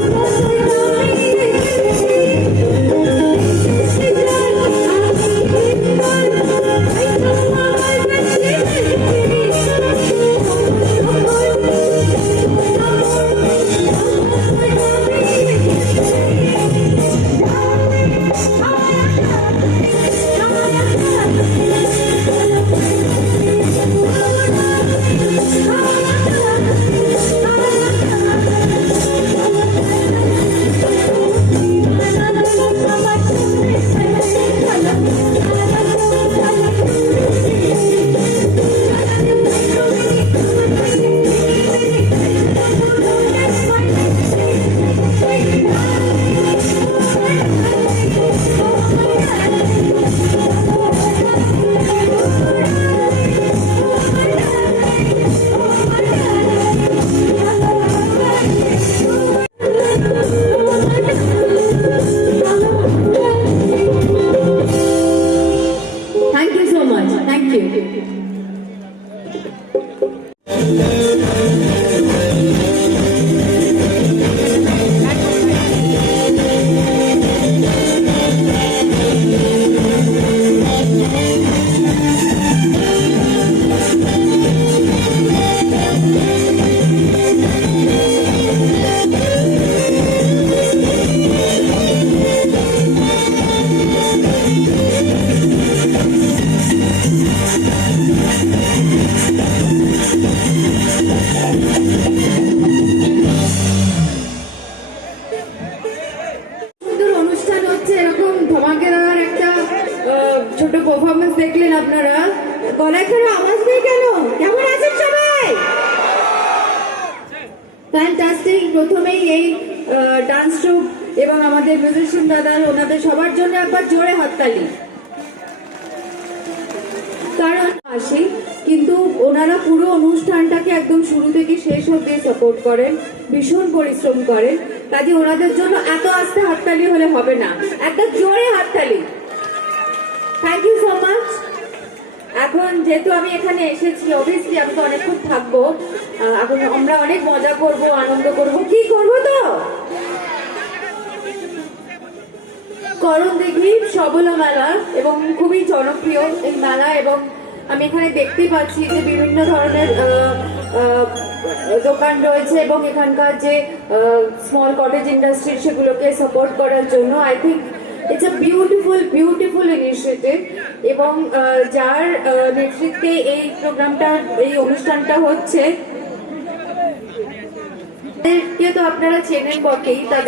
Oh. You. এরকম ধমাকে দেওয়ার একটা ছোট পারফরমেন্স দেখলেন আপনারা। গলায় কারও আওয়াজ নেই কেন? কেমন আছেন সবাই? ফ্যান্টাস্টিক প্রথমেই এই ডান্স ট্রুপ এবং আমাদের মিউজিশিয়ান দাদা ওনাদের সবার জন্য একবার জোরে হাততালি। কারণ আসি, কিন্তু ওনারা পুরো অনুষ্ঠানটাকে একদম শুরু থেকে শেষ অব্দি সাপোর্ট করেন, ভীষণ পরিশ্রম করেন। কাজে ওনাদের জন্য এত আস্তে হাততালি হলে হবে না। একটা জোরে হাততালি। থ্যাংক ইউ সো মাচ এখন যেহেতু আমি এখানে এসেছি অবভিয়াসলি আমি তো অনেকক্ষণ থাকব। এখন আমরা অনেক মজা করব, আনন্দ করব। কি করব তো? করণ দিঘি সবলা মেলা এবং খুবই জনপ্রিয় এই মেলা এবং আমি এখানে দেখতে পাচ্ছি যে বিভিন্ন ধরনের দোকান রয়েছে এবং এখানকার যে স্মল কটেজ ইন্ডাস্ট্রি সেগুলোকে সাপোর্ট করার জন্য I think it's a beautiful beautiful initiative এবং যার নেতৃত্বে এই প্রোগ্রামটা এই অনুষ্ঠানটা হচ্ছে। তো আপনারা চেনেন বটেই, তাদের